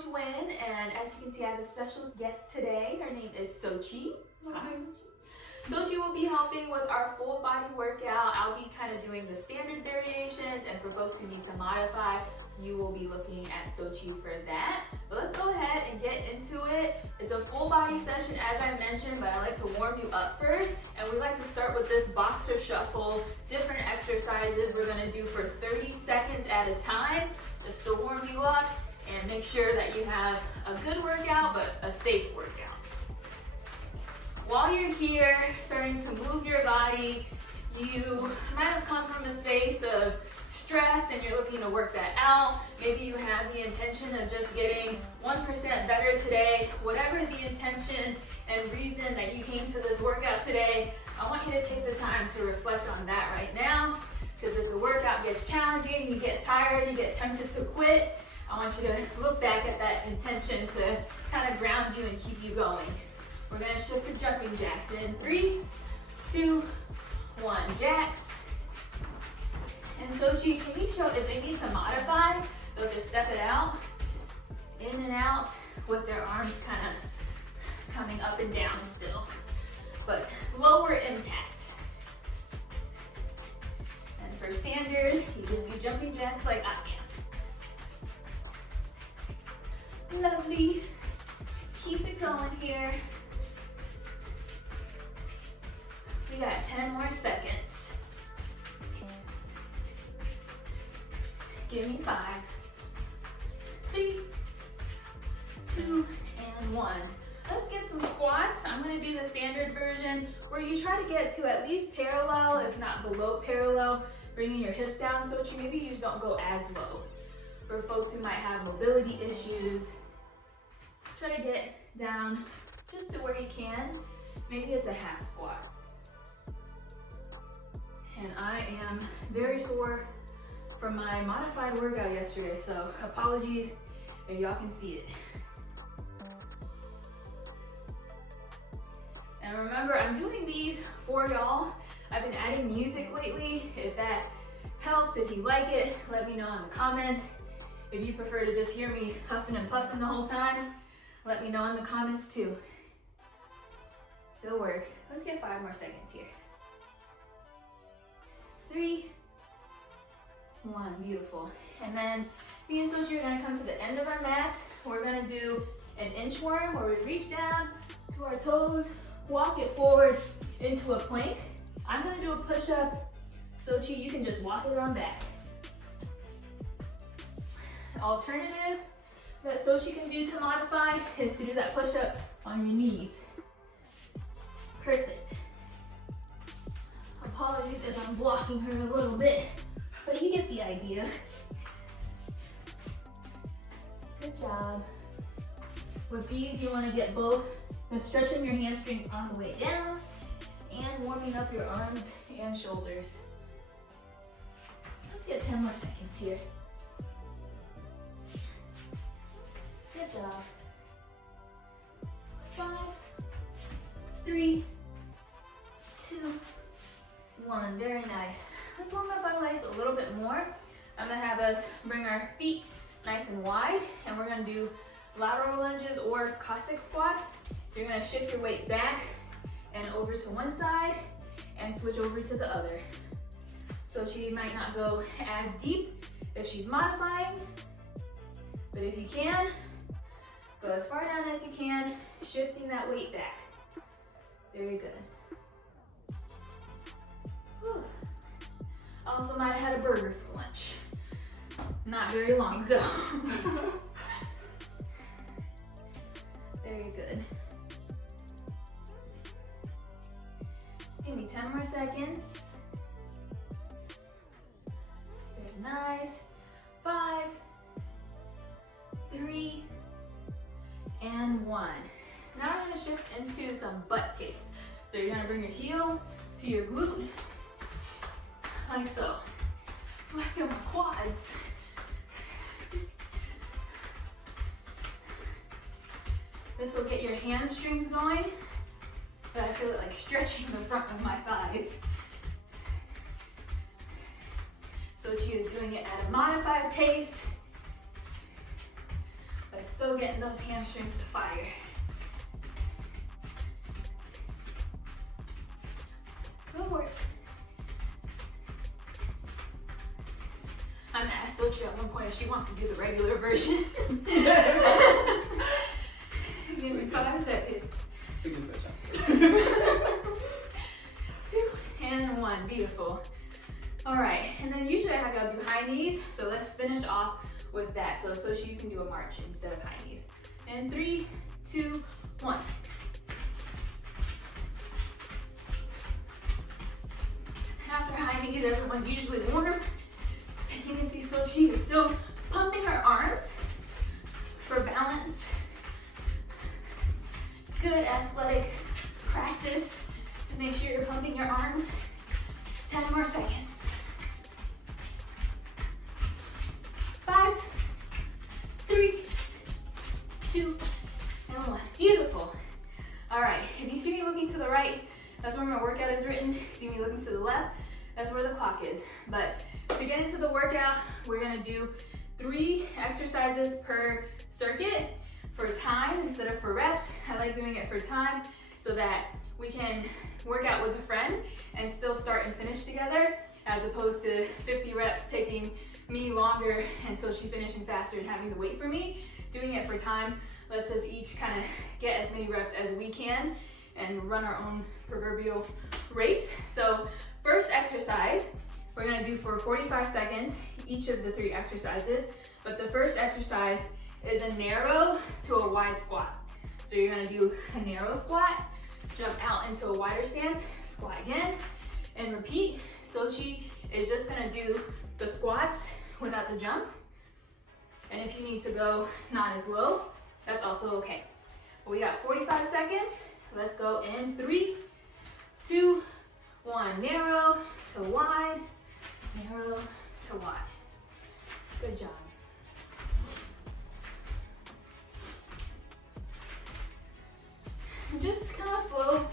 Coach Wynn, and as you can see, I have a special guest today. Her name is Sochi. Hi. Sochi will be helping with our full body workout. I'll be kind of doing the standard variations, and for folks who need to modify, you will be looking at Sochi for that. But let's go ahead and get into it. It's a full body session, as I mentioned, but I like to warm you up first. And we like to start with this boxer shuffle, different exercises we're gonna do for 30 seconds at a time, just to warm you up and make sure that you have a good workout, but a safe workout. While you're here, starting to move your body, you might have come from a space of stress and you're looking to work that out. Maybe you have the intention of just getting 1% better today. Whatever the intention and reason that you came to this workout today, I want you to take the time to reflect on that right now. Because if the workout gets challenging, you get tired, you get tempted to quit, I want you to look back at that intention to kind of ground you and keep you going. We're gonna shift to jumping jacks in 3, 2, 1, jacks. And Sochi, can you show if they need to modify, they'll just step it out, in and out, with their arms kind of coming up and down still, but lower impact. And for standard, you just do jumping jacks like I am. Lovely. Keep it going here. We got 10 more seconds. Give me 5, 3, 2, and 1. Let's get some squats. I'm gonna do the standard version where you try to get to at least parallel, if not below parallel, bringing your hips down. So maybe you just don't go as low. For folks who might have mobility issues, try to get down just to where you can. Maybe it's a half squat. And I am very sore from my modified workout yesterday, so apologies if y'all can see it. And remember, I'm doing these for y'all. I've been adding music lately. If that helps, if you like it, let me know in the comments. If you prefer to just hear me huffing and puffing the whole time, let me know in the comments too. It'll work. Let's get 5 more seconds here. 3, 1, beautiful. And then me and Sochi are gonna come to the end of our mat. We're gonna do an inchworm where we reach down to our toes, walk it forward into a plank. I'm gonna do a push-up. Sochi, you can just walk it on back. Alternative that Sochi can do to modify is to do that push-up on your knees. Perfect. Apologies if I'm blocking her a little bit, but you get the idea. Good job. With these, you want to get both stretching your hamstrings on the way down and warming up your arms and shoulders. Let's get 10 more seconds here. Good job. 5, 3, 2, 1. Very nice. Let's warm up our legs a little bit more. I'm gonna have us bring our feet nice and wide, and we're gonna do lateral lunges or Cossack squats. You're gonna shift your weight back and over to one side and switch over to the other. So she might not go as deep if she's modifying, but if you can, go as far down as you can, shifting that weight back. Very good. Whew. I also might have had a burger for lunch. Not very long ago. Very good. Give me 10 more seconds. Very nice. 5, 3, and 1. Now we're gonna shift into some butt kicks. So you're gonna bring your heel to your glute, like so. Look at my quads. This will get your hamstrings going, but I feel it like stretching the front of my thighs. So she is doing it at a modified pace, but still Still getting those hamstrings to fire. Go for it. I'm gonna ask Sochi at one point if she wants to do the regular version. Give me 5 seconds. 2 and 1, beautiful. All right, and then usually I have y'all do high knees, so let's finish off with that. So Sochi, you can do a march instead of high knees. And 3, 2, 1. After high knees, everyone's usually warm. You can see Sochi is still pumping her arms for balance. Good athletic practice to make sure you're pumping your arms. 10 more seconds. 5, 3, 2, and 1. Beautiful. All right, if you see me looking to the right, that's where my workout is written. If you see me looking to the left, that's where the clock is. But to get into the workout, we're gonna do 3 exercises per circuit for time instead of for reps. I like doing it for time so that we can work out with a friend and still start and finish together, as opposed to 50 reps taking me longer and Sochi finishing faster and having to wait for me. Doing it for time lets us each kind of get as many reps as we can and run our own proverbial race. So first exercise, we're gonna do for 45 seconds, each of the 3 exercises. But the first exercise is a narrow to a wide squat. So you're gonna do a narrow squat, jump out into a wider stance, squat again, and repeat. Sochi is just gonna do the squats without the jump. And if you need to go not as low, that's also okay. But we got 45 seconds. Let's go in 3, 2, 1. Narrow to wide, narrow to wide. Good job. And just kind of flow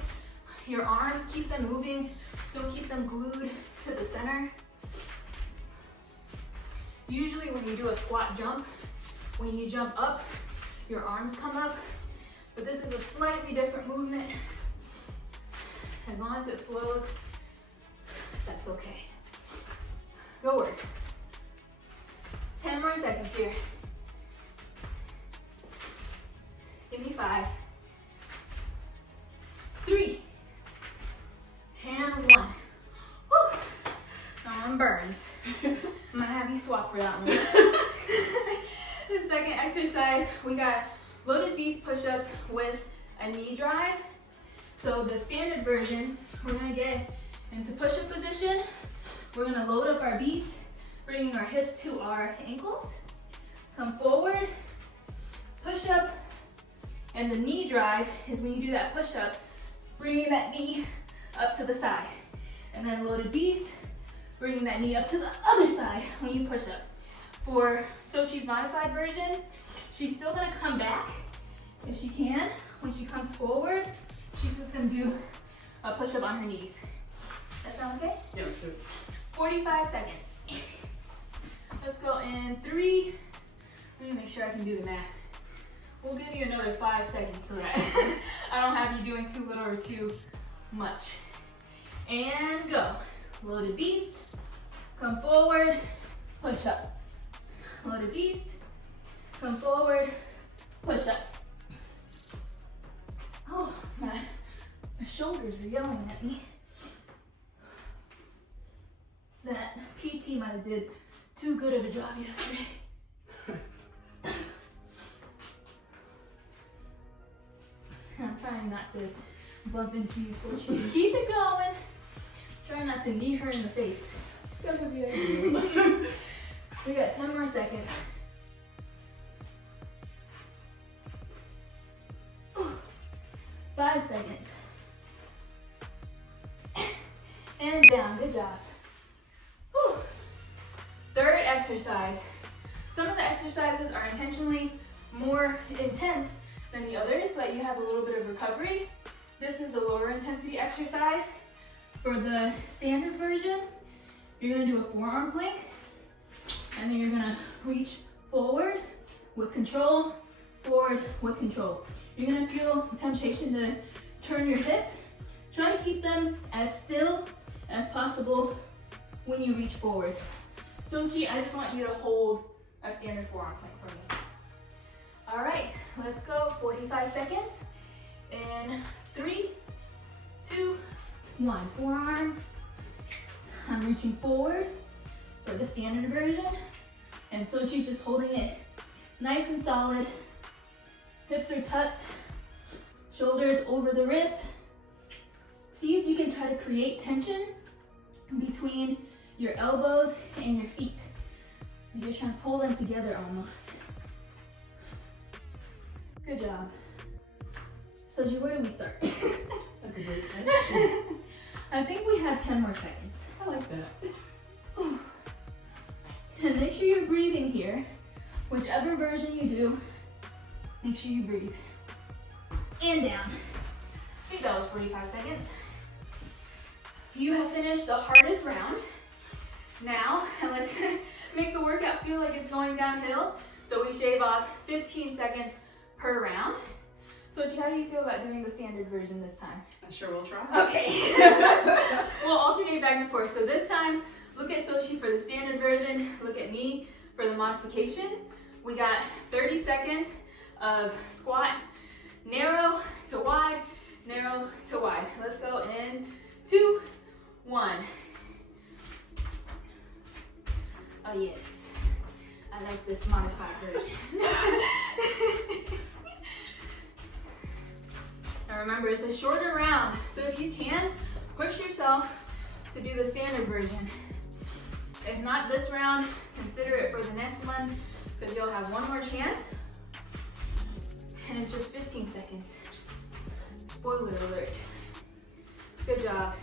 your arms, keep them moving. Don't keep them glued to the center. Usually when you do a squat jump, when you jump up, your arms come up, but this is a slightly different movement. As long as it flows, that's okay. Go work. 10 more seconds here. Give me 5, 3, and 1. Woo. That one burns. I'm gonna have you swap for that one. The second exercise, we got loaded beast push-ups with a knee drive. So the standard version, we're gonna get into push-up position. We're gonna load up our beast, bringing our hips to our ankles. Come forward, push up, and the knee drive is when you do that push-up, bringing that knee up to the side. And then loaded beast, bringing that knee up to the other side when you push up. For Sochi's modified version, she's still gonna come back if she can. When she comes forward, she's just gonna do a push-up on her knees. That sound okay? Yeah, sure. 45 seconds. Let's go in 3. Let me make sure I can do the math. We'll give you another 5 seconds so that I don't have you doing too little or too much. And go. Loaded beast. Come forward. Push up. Loaded beast. Come forward. Push up. Oh, my shoulders are yelling at me. That PT might have did too good of a job yesterday. I'm trying not to bump into you, so she keep it going. Try not to knee her in the face. That would be ideal. We got 10 more seconds. 5 seconds. And down, good job. Whew. Third exercise. Some of the exercises are intentionally more intense than the others, so that you have a little bit of recovery. This is a lower intensity exercise. For the standard version, you're gonna do a forearm plank, and then you're gonna reach forward with control, forward with control. You're gonna feel temptation to turn your hips. Try to keep them as still as possible when you reach forward. Sochi, I just want you to hold a standard forearm plank for me. All right, let's go, 45 seconds. In 3, 2, 1. Forearm. I'm reaching forward for the standard version. And Sochi's just holding it nice and solid. Hips are tucked, shoulders over the wrist. See if you can try to create tension between your elbows and your feet. You're trying to pull them together almost. Good job. Soji, where do we start? That's a great question. I think we have 10 more seconds. I like that. And make sure you're breathing here. Whichever version you do, make sure you breathe. And down. I think that was 45 seconds. You have finished the hardest round. Now, let's make the workout feel like it's going downhill. So we shave off 15 seconds per round. So how do you feel about doing the standard version this time? I sure will try. Okay. We'll alternate back and forth. So this time, look at Sochi for the standard version. Look at me for the modification. We got 30 seconds of squat, narrow to wide, narrow to wide. Let's go in 2, 1. Oh yes, I like this modified version. Now remember, it's a shorter round, so if you can, push yourself to do the standard version. If not this round, consider it for the next one, because you'll have one more chance, and it's just 15 seconds. Spoiler alert. Good job.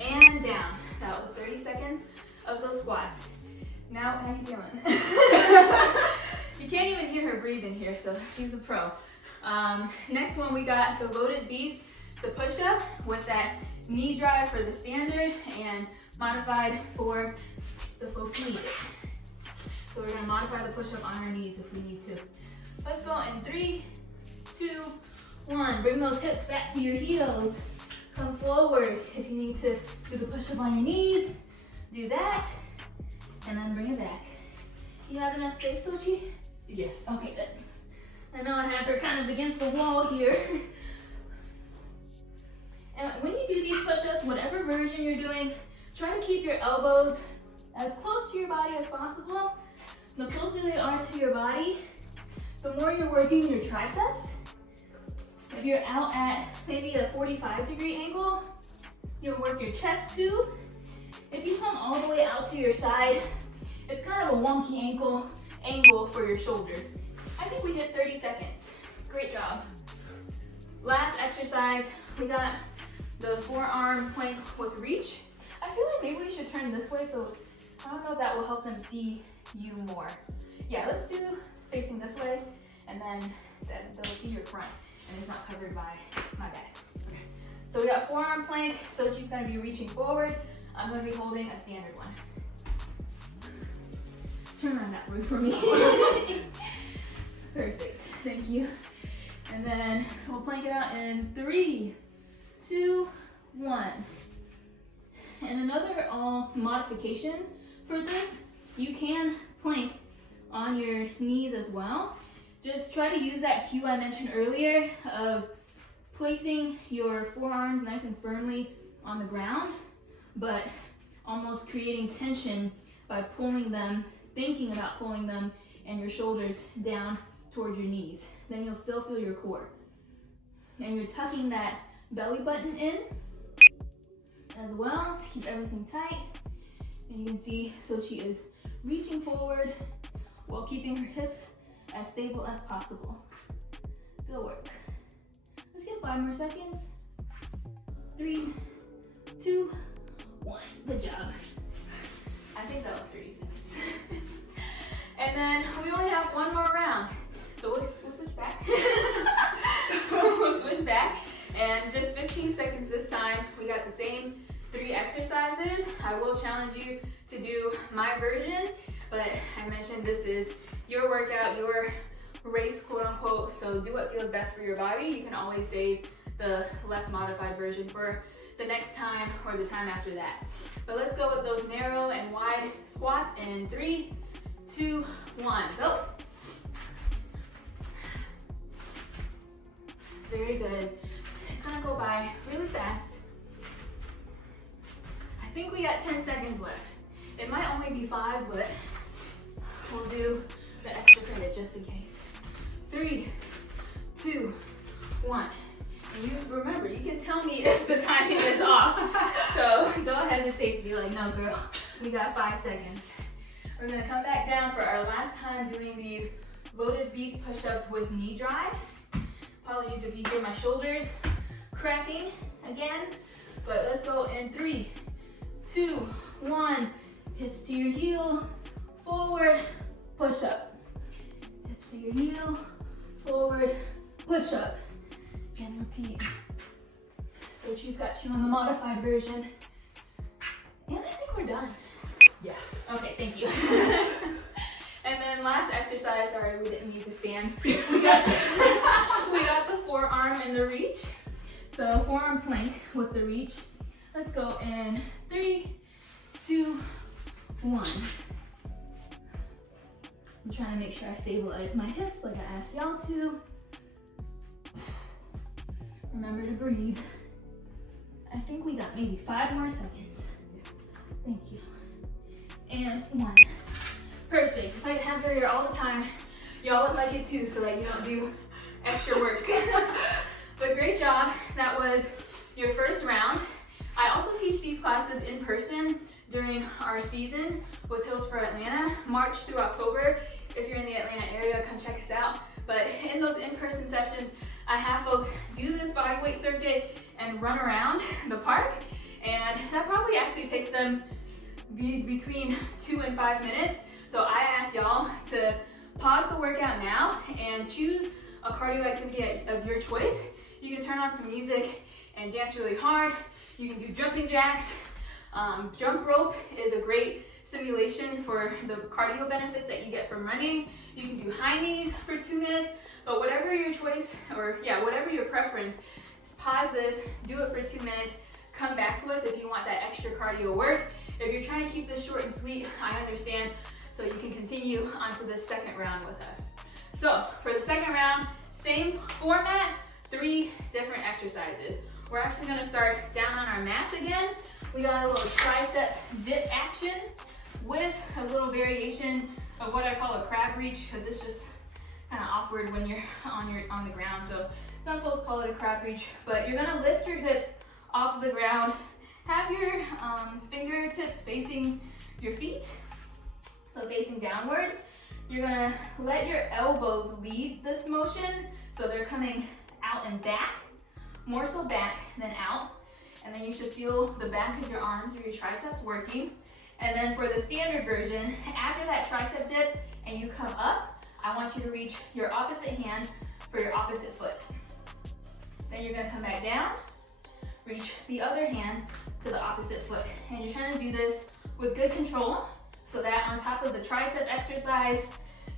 And down. That was 30 seconds of those squats. Now, how you feeling? You can't even hear her breathe in here, so she's a pro. Next one, we got the loaded beast to push up with that knee drive for the standard and modified for the folks who need it. So we're gonna modify the push up on our knees if we need to. Let's go in 3, 2, 1. Bring those hips back to your heels. Come forward. If you need to do the push up on your knees, do that. And then bring it back. You have enough space, Sochi? Yes. Okay, good. I know I have her kind of against the wall here. And when you do these push-ups, whatever version you're doing, try to keep your elbows as close to your body as possible. The closer they are to your body, the more you're working your triceps. If you're out at maybe a 45-degree angle, you'll work your chest too. If you come all the way out to your side, it's kind of a wonky angle for your shoulders. I think we hit 30 seconds. Great job. Last exercise, we got the forearm plank with reach. I feel like maybe we should turn this way, so I don't know if that will help them see you more. Yeah, let's do facing this way, and then they'll see your front, and it's not covered by my back. Okay. So we got forearm plank, so she's gonna be reaching forward. I'm gonna be holding a standard one. Turn around that way for me. Perfect, thank you. And then we'll plank it out in 3, 2, 1. And another modification for this, you can plank on your knees as well. Just try to use that cue I mentioned earlier of placing your forearms nice and firmly on the ground, but almost creating tension by pulling them, thinking about pulling them and your shoulders down towards your knees. Then you'll still feel your core. And you're tucking that belly button in as well to keep everything tight. And you can see Sochi is reaching forward while keeping her hips as stable as possible. Good work. Let's get 5 more seconds. 3, 2, 1. Good job. I think that was 30 seconds. And then we only have one more round. So we'll switch back. We'll switch back. And just 15 seconds this time. We got the same 3 exercises. I will challenge you to do my version, but I mentioned this is your workout, your race, quote unquote. So do what feels best for your body. You can always save the less modified version for the next time or the time after that. But let's go with those narrow and wide squats in 3, 2, 1, go. Very good. It's gonna go by really fast. I think we got 10 seconds left. It might only be 5, but we'll do the extra credit just in case. 3, 2, 1. And you remember, you can tell me if the timing is off. So don't hesitate to be like, no girl, we got 5 seconds. We're gonna come back down for our last time doing these loaded beast push-ups with knee drive. Apologies if you hear my shoulders cracking again, but let's go in 3, 2, 1. Hips to your heel, forward, push up. Hips to your heel, forward, push up. And repeat. Sochi's got you on the modified version. And I think we're done. Yeah. Okay, thank you. And then last exercise, sorry, we didn't need to stand. We got the forearm in the reach. So forearm plank with the reach. Let's go in 3, 2, 1. I'm trying to make sure I stabilize my hips like I asked y'all to. Remember to breathe. I think we got maybe 5 more seconds. Thank you. And 1. Perfect. If I could have her here all the time, y'all would like it too, so that you don't do extra work. But great job. That was your first round. I also teach these classes in person during our season with Hills for Atlanta, March through October. If you're in the Atlanta area, come check us out. But in those in-person sessions, I have folks do this bodyweight circuit and run around the park, and that probably actually takes them between 2 and 5 minutes. So I ask y'all to pause the workout now and choose a cardio activity of your choice. You can turn on some music and dance really hard. You can do jumping jacks. Jump rope is a great simulation for the cardio benefits that you get from running. You can do high knees for 2 minutes, but whatever your choice, or whatever your preference, just pause this, do it for 2 minutes, come back to us if you want that extra cardio work. If you're trying to keep this short and sweet, I understand, so you can continue onto the second round with us. So for the second round, same format, 3 different exercises. We're actually gonna start down on our mats again. We got a little tricep dip action with a little variation of what I call a crab reach, because it's just kind of awkward when you're on the ground. So some folks call it a crab reach, but you're gonna lift your hips off of the ground. Have your fingertips facing your feet, so facing downward. You're gonna let your elbows lead this motion, so they're coming out and back, more so back than out. And then you should feel the back of your arms or your triceps working. And then for the standard version, after that tricep dip and you come up, I want you to reach your opposite hand for your opposite foot. Then you're gonna come back down, reach the other hand to the opposite foot. And you're trying to do this with good control, so that on top of the tricep exercise,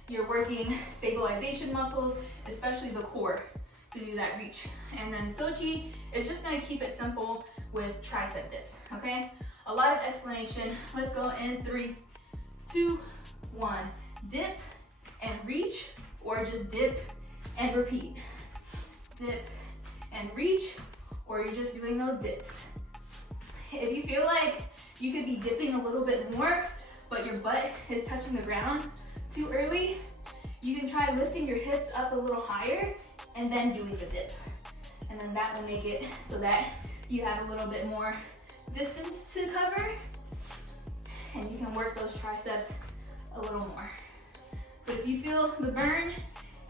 you're working stabilization muscles, especially the core, to do that reach. And then Sochi is just gonna keep it simple with tricep dips, okay? A lot of explanation. Let's go in 3, 2, 1. Dip and reach, or just dip and repeat. Dip and reach, or you're just doing those dips. If you feel like you could be dipping a little bit more, but your butt is touching the ground too early, you can try lifting your hips up a little higher and then doing the dip. And then that will make it so that you have a little bit more distance to cover, and you can work those triceps a little more. But if you feel the burn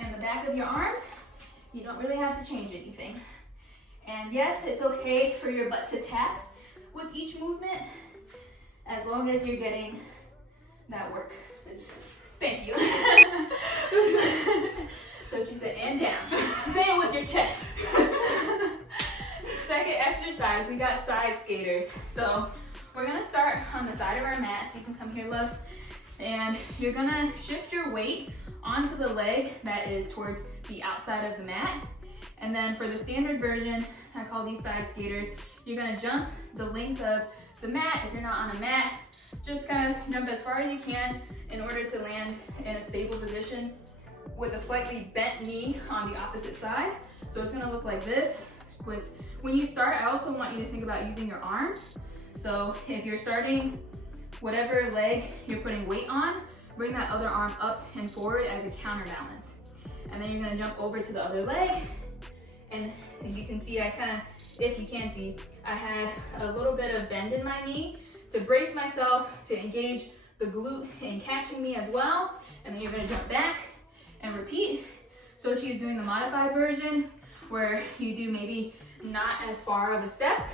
in the back of your arms, you don't really have to change anything. And yes, it's okay for your butt to tap with each movement, as long as you're getting that work. Thank you. So she said, and down. Say it with your chest. Second exercise, we got side skaters. So we're gonna start on the side of our mat, so you can come here, love. And you're gonna shift your weight onto the leg that is towards the outside of the mat. And then for the standard version, I call these side skaters, you're gonna jump the length of the mat. If you're not on a mat, just kind of jump as far as you can in order to land in a stable position with a slightly bent knee on the opposite side. So it's gonna look like this. When you start, I also want you to think about using your arms. So if you're starting whatever leg you're putting weight on, bring that other arm up and forward as a counterbalance. And then you're gonna jump over to the other leg. And you can see, if you can see, I had a little bit of bend in my knee to brace myself, to engage the glute in catching me as well. And then you're gonna jump back and repeat. Sochi is doing the modified version where you do maybe not as far of a step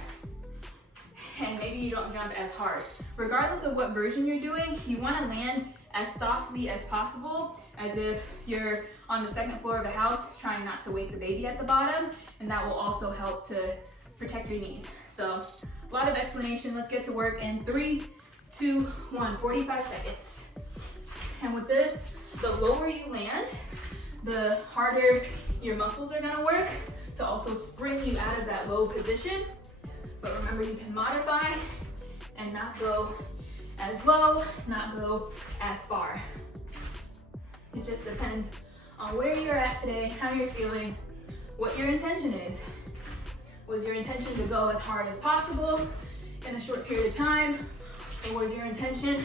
and maybe you don't jump as hard. Regardless of what version you're doing, you wanna land as softly as possible, as if you're on the second floor of a house trying not to wake the baby at the bottom, and that will also help to protect your knees. So a lot of explanation. Let's get to work in 3, 2, 1, 45 seconds. And with this, the lower you land, the harder your muscles are gonna work to also spring you out of that low position. But remember, you can modify and not go as low, not go as far. It just depends on where you're at today, how you're feeling, what your intention is. Was your intention to go as hard as possible in a short period of time? Or was your intention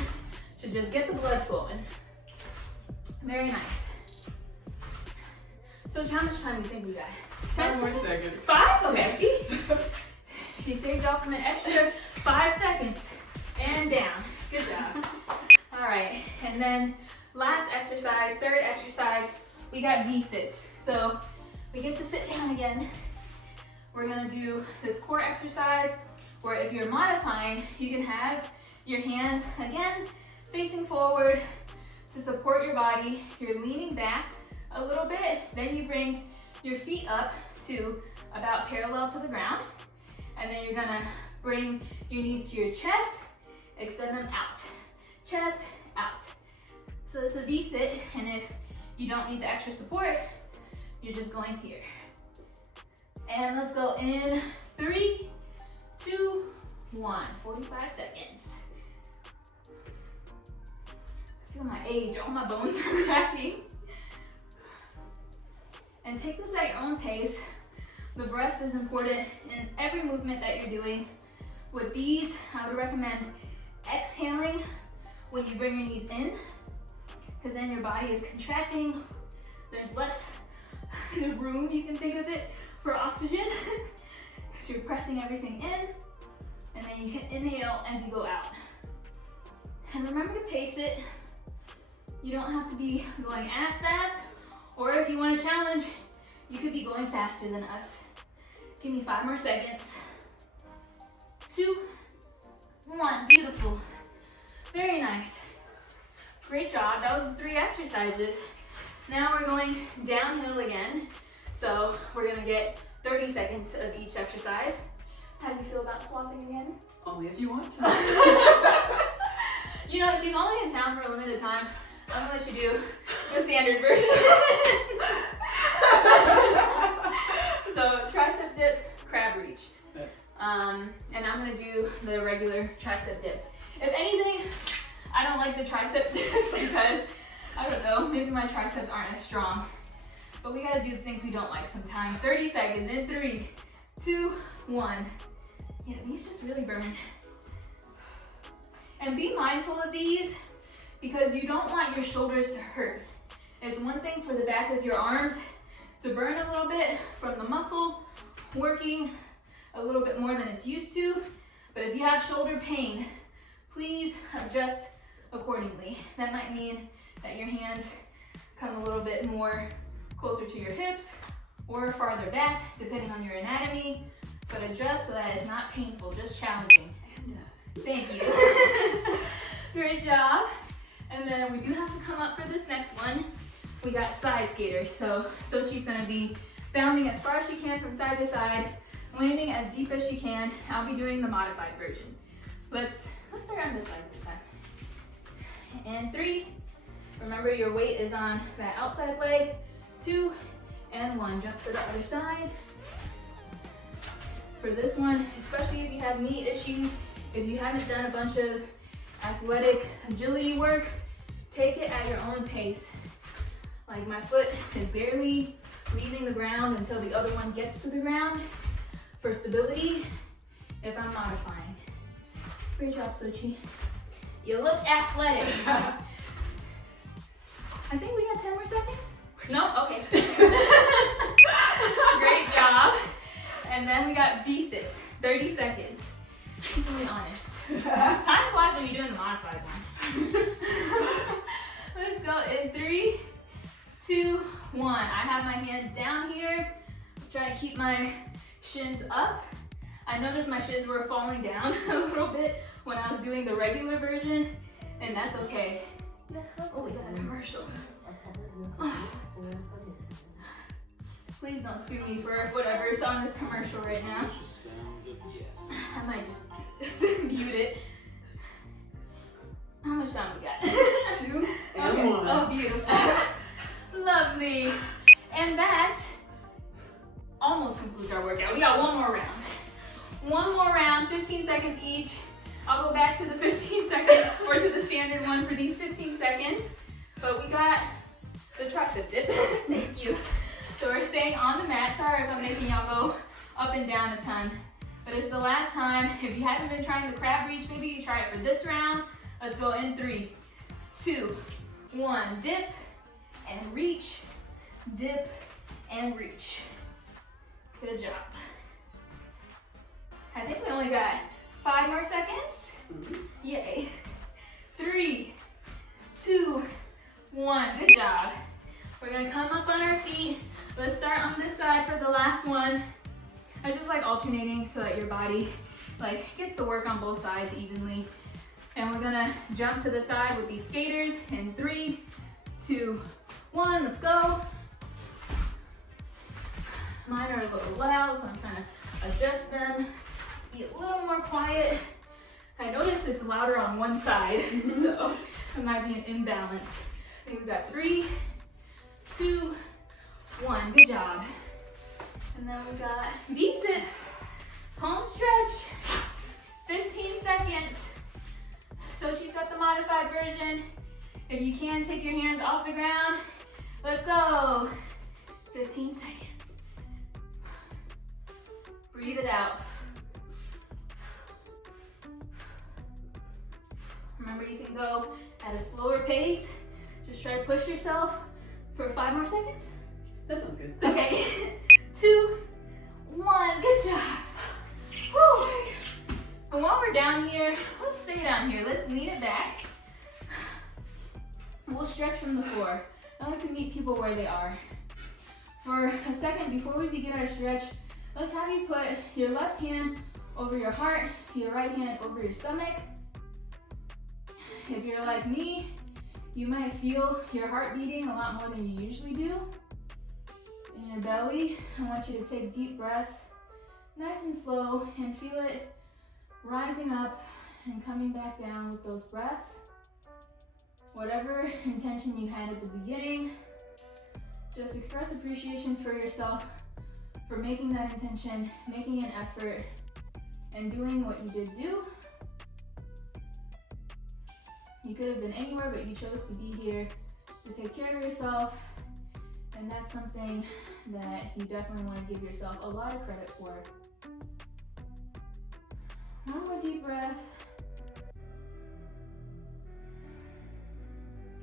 to just get the blood flowing? Very nice. So how much time do you think we got? 10 more seconds. 5? Okay, see? She saved y'all from an extra 5 seconds. And down. Good job. All right, and then last exercise, third exercise, we got V-sits. So we get to sit down again. We're gonna do this core exercise where if you're modifying, you can have your hands, again, facing forward to support your body. You're leaning back a little bit, then you bring your feet up to about parallel to the ground. And then you're gonna bring your knees to your chest, extend them out. Chest, out. So it's a V-sit, and if you don't need the extra support, you're just going here. And let's go in 3, 2, 1, 45 seconds. I feel my age, all my bones are cracking. And take this at your own pace. The breath is important in every movement that you're doing. With these, I would recommend exhaling when you bring your knees in, because then your body is contracting. There's less room, you can think of it, for oxygen. So you're pressing everything in, and then you can inhale as you go out. And remember to pace it. You don't have to be going as fast, or if you want to challenge, you could be going faster than us. Give me 5 more seconds. 2, 1, beautiful. Very nice. Great job, that was the 3 exercises. Now we're going downhill again. So we're gonna get 30 seconds of each exercise. How do you feel about swapping again? Only if you want to. You know, she's only in town for a limited time. I'm gonna let you do the standard version. So tricep dip, crab reach. And I'm gonna do the regular tricep dip. If anything, I don't like the tricep dips because, I don't know, maybe my triceps aren't as strong. But we gotta do the things we don't like sometimes. 30 seconds in 3, 2, 1. Yeah, these just really burn. And be mindful of these because you don't want your shoulders to hurt. It's one thing for the back of your arms to burn a little bit from the muscle working a little bit more than it's used to. But if you have shoulder pain, please adjust accordingly. That might mean that your hands come a little bit more closer to your hips or farther back, depending on your anatomy, but adjust so that it's not painful, just challenging. Thank you. Great job. And then we do have to come up for this next one. We got side skaters. So Sochi's gonna be bounding as far as she can from side to side, landing as deep as she can. I'll be doing the modified version. Let's start on this side this time. And 3, Remember your weight is on that outside leg. 2 and 1, jump to the other side. For this one, especially if you have knee issues, if you haven't done a bunch of athletic agility work, take it at your own pace. Like my foot is barely leaving the ground until the other one gets to the ground for stability if I'm modifying. Great job, Sochi. You look athletic. I think we got 10 more seconds. No? Okay. Great job. And then we got V-sits, 30 seconds. Be really honest. Time flies when you're doing the modified one. Let's go in 3, 2, 1. I have my hands down here. Try to keep my shins up. I noticed my shins were falling down a little bit when I was doing the regular version, and that's okay. Oh, we got a commercial. Oh. Please don't sue me for whatever's on this commercial right now. I might just mute it. How much time we got? 2 and Okay. 1. Oh, beautiful. Lovely. And that almost concludes our workout. We got one more round. One more round, 15 seconds each. I'll go back to the 15 seconds or to the standard one for these 15 seconds. But we got the tricep dip. Thank you. So we're staying on the mat. Sorry if I'm making y'all go up and down a ton. But it's the last time. If you haven't been trying the crab reach, maybe you try it for this round. Let's go in 3, 2, 1. Dip and reach. Dip and reach. Good job. I think we only got 5 more seconds. Yay. 3, 2, 1. Good job. We're gonna come up on our feet. Let's start on this side for the last one. I just like alternating so that your body gets to work on both sides evenly. And we're gonna jump to the side with these skaters in 3, 2, 1. Let's go. Mine are a little loud, so I'm trying to adjust them to be a little more quiet. I notice it's louder on one side, so it might be an imbalance. I think we got 3, 2, 1. Good job. And then we got V-sits, home stretch, 15 seconds. Sochi's got the modified version. If you can, take your hands off the ground. Let's go. 15 seconds. Breathe it out. Remember, you can go at a slower pace. Just try to push yourself for 5 more seconds. That sounds good. Okay. 2, 1. Good job. Whew. And while we're down here, let's stay down here. Let's lean it back. We'll stretch from the floor. I like to meet people where they are. For a second, before we begin our stretch, let's have you put your left hand over your heart, your right hand over your stomach. If you're like me, you might feel your heart beating a lot more than you usually do. In your belly, I want you to take deep breaths, nice and slow, and feel it rising up and coming back down with those breaths. Whatever intention you had at the beginning, just express appreciation for yourself for making that intention, making an effort, and doing what you did do. You could have been anywhere, but you chose to be here to take care of yourself, and that's something that you definitely want to give yourself a lot of credit for. One more deep breath.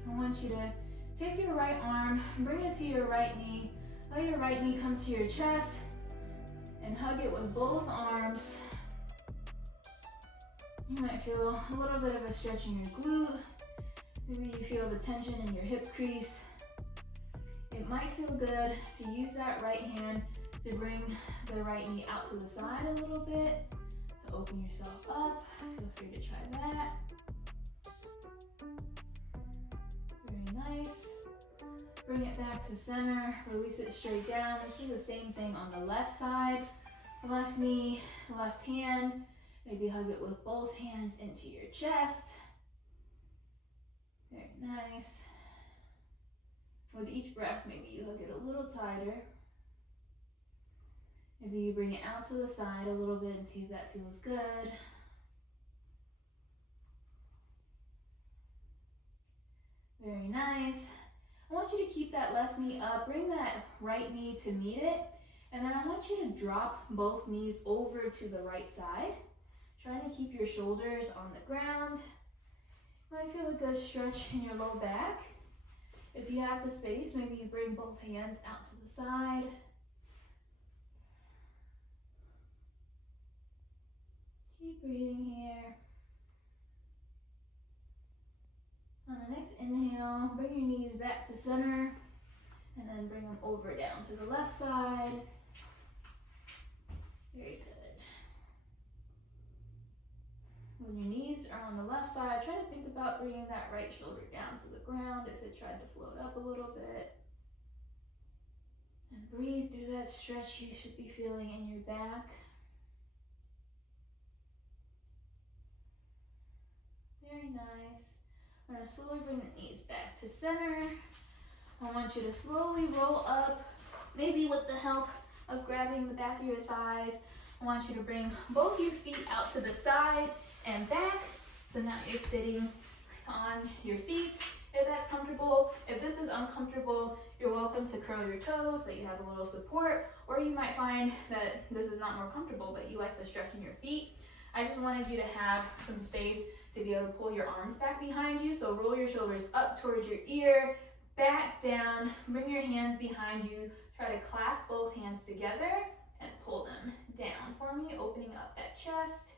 I want you to take your right arm, bring it to your right knee, let your right knee come to your chest, and hug it with both arms. You might feel a little bit of a stretch in your glute. Maybe you feel the tension in your hip crease. It might feel good to use that right hand to bring the right knee out to the side a little bit. So open yourself up. Feel free to try that. Very nice. Bring it back to center. Release it straight down. Let's do the same thing on the left side. Left knee, left hand. Maybe hug it with both hands into your chest. Very nice. With each breath, maybe you hug it a little tighter. Maybe you bring it out to the side a little bit and see if that feels good. Very nice. I want you to keep that left knee up, bring that right knee to meet it, and then I want you to drop both knees over to the right side. Trying to keep your shoulders on the ground. You might feel a good stretch in your low back. If you have the space, maybe you bring both hands out to the side. Keep breathing here. On the next inhale, bring your knees back to center and then bring them over down to the left side. Very good. When your knees are on the left side, try to think about bringing that right shoulder down to the ground if it tried to float up a little bit. And breathe through that stretch you should be feeling in your back. Very nice. We're going to slowly bring the knees back to center. I want you to slowly roll up, maybe with the help of grabbing the back of your thighs. I want you to bring both your feet out to the side and back. So now you're sitting on your feet if that's comfortable. If this is uncomfortable, you're welcome to curl your toes so you have a little support, or you might find that this is not more comfortable, but you like the stretch in your feet. I just wanted you to have some space to be able to pull your arms back behind you. So roll your shoulders up towards your ear, back down, bring your hands behind you. Try to clasp both hands together and pull them down for me, opening up that chest.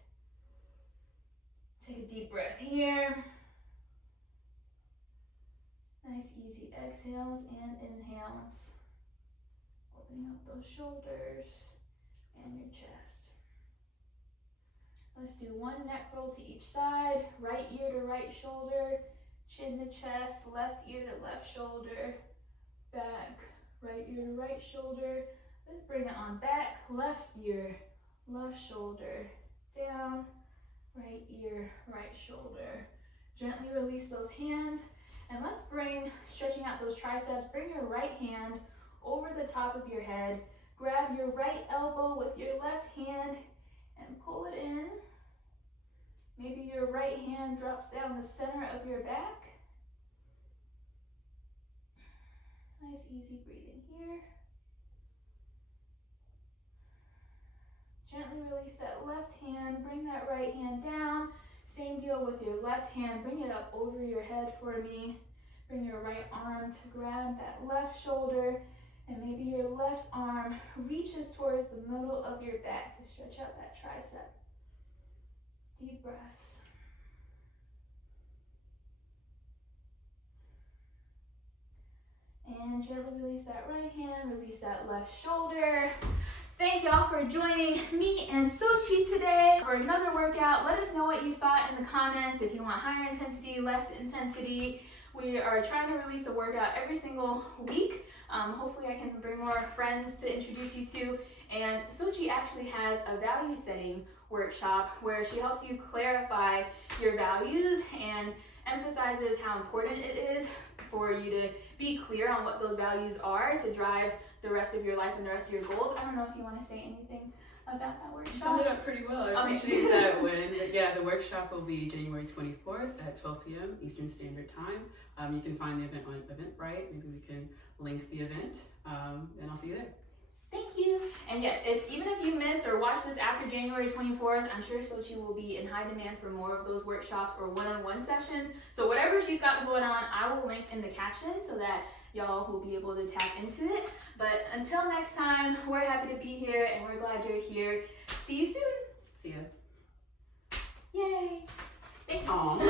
Take a deep breath here. Nice easy exhales and inhales. Opening up those shoulders and your chest. Let's do one neck roll to each side. Right ear to right shoulder, chin to chest, left ear to left shoulder, back, right ear to right shoulder. Let's bring it on back, left ear, left shoulder, down, right ear, right shoulder. Gently release those hands, and let's bring, stretching out those triceps, bring your right hand over the top of your head, grab your right elbow with your left hand and pull it in. Maybe your right hand drops down the center of your back. Nice easy breathing here. Gently release that left hand, bring that right hand down. Same deal with your left hand, bring it up over your head for me. Bring your right arm to grab that left shoulder, and maybe your left arm reaches towards the middle of your back to stretch out that tricep. Deep breaths. And gently release that right hand, release that left shoulder. Thank y'all for joining me and Sochi today for another workout. Let us know what you thought in the comments. If you want higher intensity, less intensity. We are trying to release a workout every single week. Hopefully I can bring more friends to introduce you to. And Sochi actually has a value setting workshop where she helps you clarify your values and emphasizes how important it is for you to be clear on what those values are to drive the rest of your life and the rest of your goals. I don't know if you want to say anything about that workshop. You summed it up pretty well. I appreciate that win. The workshop will be January 24th at 12 p.m. Eastern Standard Time. You can find the event on Eventbrite. Maybe we can link the event, and I'll see you there. Thank you. And yes, even if you miss or watch this after January 24th, I'm sure Sochi will be in high demand for more of those workshops or one-on-one sessions. So whatever she's got going on, I will link in the caption so that y'all will be able to tap into it. But until next time, we're happy to be here and we're glad you're here. See you soon. See ya. Yay. Thank you. Aww.